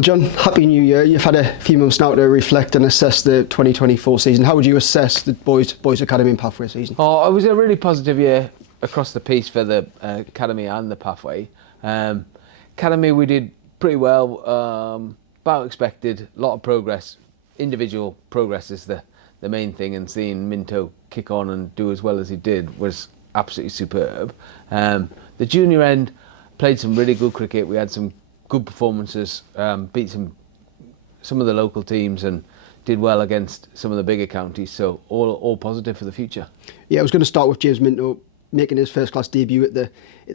Well, John, Happy New Year. You've had a few months now to reflect and assess the 2024 season. How would you assess the Boys Academy and Pathway season? Oh, it was a really positive year across the piece for the Academy and the Pathway. Academy, we did pretty well, about expected, a lot of progress. Individual progress is the main thing, and seeing Minto kick on and do as well as he did was absolutely superb. The junior end played some really good cricket. We had some good performances, beat some of the local teams and did well against some of the bigger counties, so all positive for the future. Yeah, I was going to start with James Minto making his first class debut at the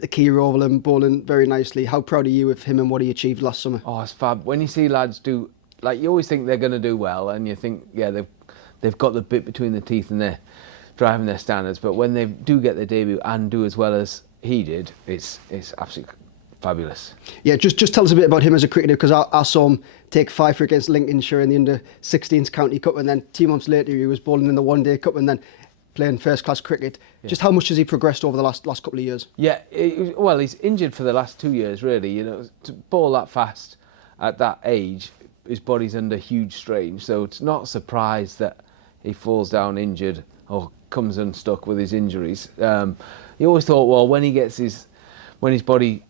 Key Oval and bowling very nicely. How proud are you of him and what he achieved last summer? Oh, it's fab. When you see lads do, like, you always think they're going to do well, and you think, yeah, they've got the bit between the teeth and they're driving their standards, but when they do get their debut and do as well as he did, it's absolutely fabulous. Yeah, just tell us a bit about him as a cricketer, because I saw him take 5 for against Lincolnshire in the under-16s County Cup, and then 2 months later he was bowling in the One-Day Cup and then playing first-class cricket. Yeah. Just how much has he progressed over the last couple of years? Yeah, well, he's injured for the last 2 years, really. You know, to bowl that fast at that age, his body's under huge strain, so it's not a surprise that he falls down injured or comes unstuck with his injuries. You always thought, well, when his body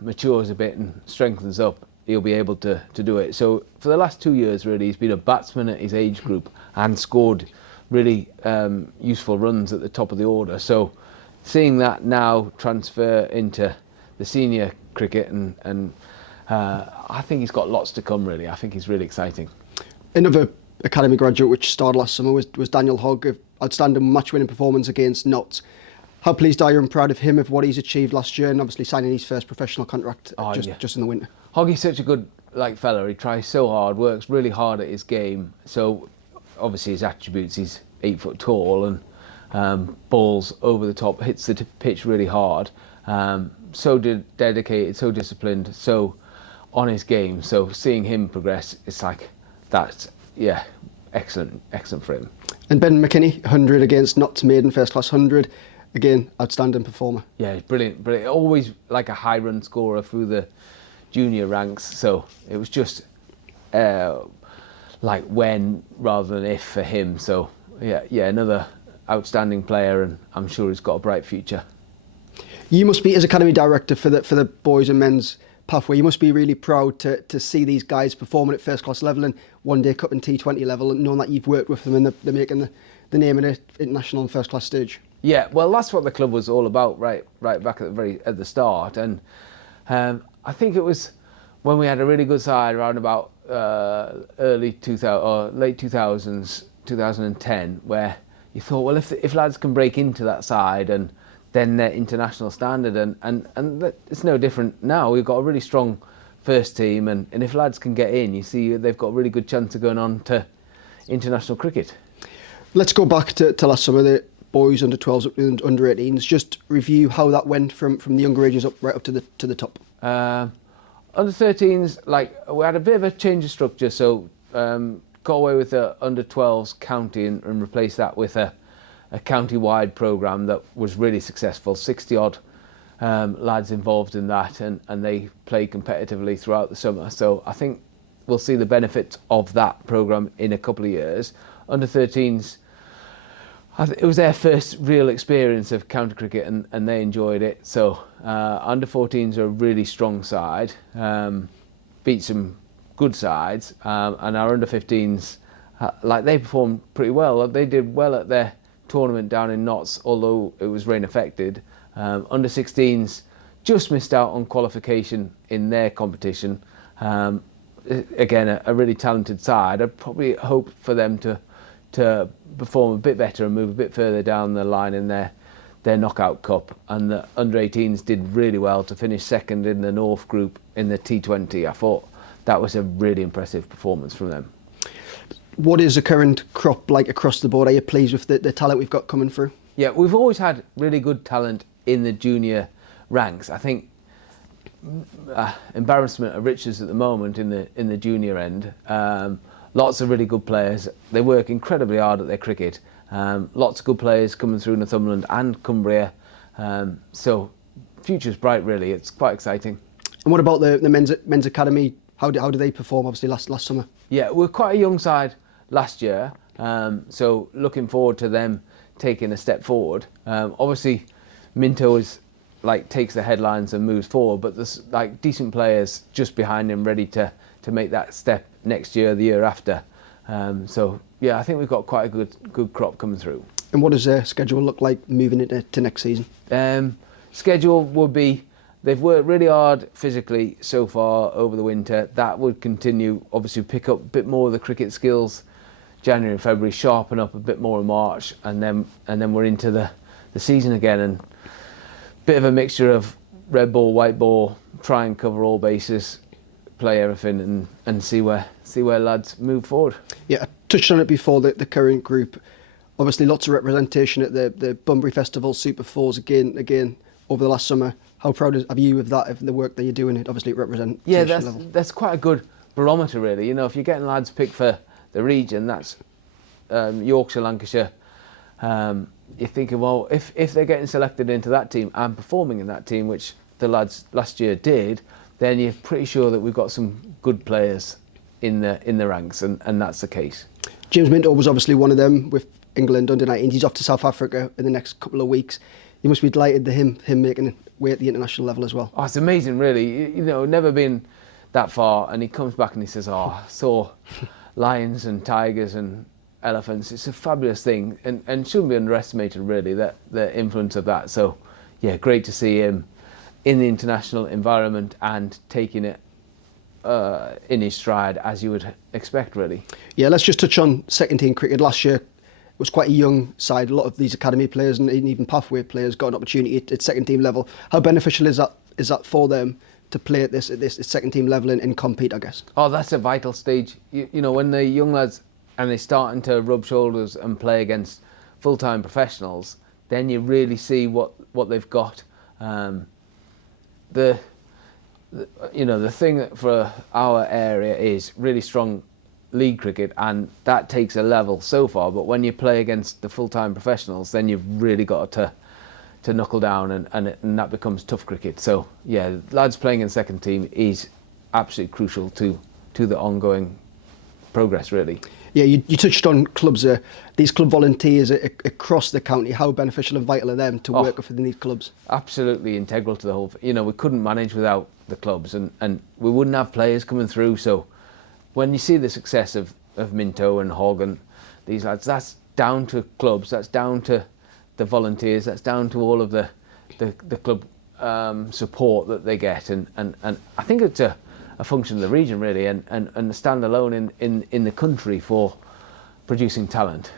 matures a bit and strengthens up, he'll be able to do it. So for the last 2 years, really, he's been a batsman at his age group and scored really useful runs at the top of the order. So seeing that now transfer into the senior cricket, and I think he's got lots to come, really. I think he's really exciting. Another Academy graduate which started last summer was Daniel Hogg, of outstanding match-winning performance against Notts. How pleased are you and proud of him, of what he's achieved last year, and obviously signing his first professional contract just in the winter? Hoggy's such a good fella. He tries so hard, works really hard at his game. So obviously his attributes, he's 8 foot tall and bowls over the top, hits the pitch really hard. So dedicated, so disciplined, so on his game. So seeing him progress, it's like that's excellent for him. And Ben McKinney, 100 against Notts maiden first class 100. Again, outstanding performer. Yeah, brilliant. Always like a high run scorer through the junior ranks. So it was just like when rather than if for him. So yeah, another outstanding player, and I'm sure he's got a bright future. You must be, as Academy Director for the boys and men's Pathway, you must be really proud to see these guys performing at first class level and One-Day Cup and T20 level, and knowing that you've worked with them and they're making the name in the international and first class stage. Yeah, well, that's what the club was all about right back at the start, and I think it was when we had a really good side around about early 2000 or late 2000s, 2010, where you thought, well, if lads can break into that side and then their international standard, and it's no different now. We've got a really strong first team, and if lads can get in, you see they've got a really good chance of going on to international cricket. Let's go back to last summer, the boys under 12s up and under 18s. Just review how that went from the younger ages right up to the top. Under 13s, we had a bit of a change of structure, so got away with the under 12s county and replaced that with a county-wide programme that was really successful. 60-odd lads involved in that, and they played competitively throughout the summer. So I think we'll see the benefits of that programme in a couple of years. Under 13s, it was their first real experience of county cricket, and they enjoyed it. So under 14s are a really strong side, beat some good sides, and our under 15s, they performed pretty well. They did well at their tournament down in Notts, although it was rain affected. Under 16s just missed out on qualification in their competition. Again, a really talented side. I'd probably hope for them to perform a bit better and move a bit further down the line in their knockout cup. And the under 18s did really well to finish second in the North group in the T20. I thought that was a really impressive performance from them. What is the current crop like across the board? Are you pleased with the talent we've got coming through? Yeah, we've always had really good talent in the junior ranks. I think embarrassment of riches at the moment in the junior end. Lots of really good players. They work incredibly hard at their cricket. Lots of good players coming through Northumberland and Cumbria. So future's bright, really. It's quite exciting. And what about the men's academy? How do they perform? Obviously, last summer. Yeah, we're quite a young side last year, so looking forward to them taking a step forward. Obviously, Minto is takes the headlines and moves forward, but there's decent players just behind him ready to make that step next year, the year after. So yeah, I think we've got quite a good crop coming through. And what does their schedule look like moving into next season? Schedule would be, they've worked really hard physically so far over the winter. That would continue. Obviously, pick up a bit more of the cricket skills January and February, sharpen up a bit more in March, and then we're into the season again, and bit of a mixture of red ball, white ball, try and cover all bases, play everything, and see where lads move forward. Yeah, I touched on it before, the current group. Obviously, lots of representation at the Bunbury Festival, Super Fours again over the last summer. How proud are you of that, of the work that you're doing? It obviously representation level. That's quite a good barometer, really. You know, if you're getting lads picked for the region, that's Yorkshire, Lancashire. You're thinking, well, if they're getting selected into that team and performing in that team, which the lads last year did, then you're pretty sure that we've got some good players in the ranks, and that's the case. James Minto was obviously one of them with England under-19s. He's off to South Africa in the next couple of weeks. You must be delighted to him making way at the international level as well. Oh, it's amazing, really. You know, never been that far, and he comes back and he says, "Oh, I saw lions and tigers and elephants." It's a fabulous thing, and shouldn't be underestimated, really, that the influence of that. So, yeah, great to see him in the international environment and taking it in his stride, as you would expect, really. Yeah, let's just touch on second team cricket. Last year it was quite a young side. A lot of these academy players and even pathway players got an opportunity at second team level. How beneficial is that for them to play at this second team level and compete, I guess? Oh, that's a vital stage. You know, when they're young lads and they're starting to rub shoulders and play against full-time professionals, then you really see what they've got. The thing for our area is really strong league cricket, and that takes a level so far. But when you play against the full-time professionals, then you've really got to knuckle down, and that becomes tough cricket. So yeah, lads playing in second team is absolutely crucial to the ongoing progress, really. Yeah, you touched on clubs. These club volunteers across the county. How beneficial and vital are them to work within these clubs? Absolutely integral to the whole. You know, we couldn't manage without the clubs, and we wouldn't have players coming through. So when you see the success of Minto and Hogg and these lads, that's down to clubs. That's down to the volunteers. That's down to all of the club support that they get, and I think it's a function of the region, really, and stand alone in the country for producing talent.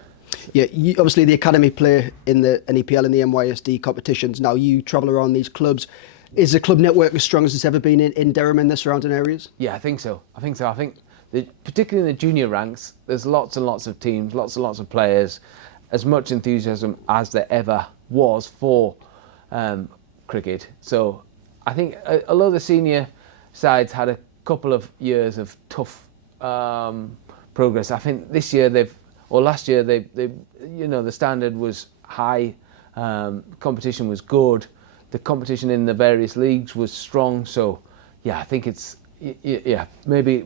Yeah, you, obviously the academy play in the NEPL and the NYSD competitions. Now you travel around these clubs. Is the club network as strong as it's ever been in Durham and the surrounding areas? Yeah, I think so. I think particularly in the junior ranks, there's lots and lots of teams, lots and lots of players, as much enthusiasm as there ever was for cricket. So I think although the senior sides had a couple of years of tough progress, I think this year last year they the standard was high, competition was good, the competition in the various leagues was strong. So yeah, I think it's maybe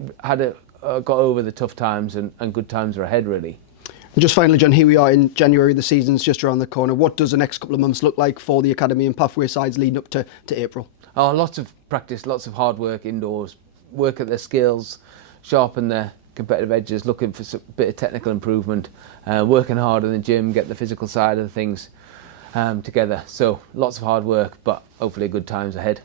got over the tough times, and good times are ahead, really. And just finally, John, here we are in January. The season's just around the corner. What does the next couple of months look like for the academy and pathway sides leading up to April? Oh, lots of practice, lots of hard work indoors, work at their skills, sharpen their competitive edges, looking for a bit of technical improvement, working hard in the gym, get the physical side of the things together. So lots of hard work, but hopefully good times ahead.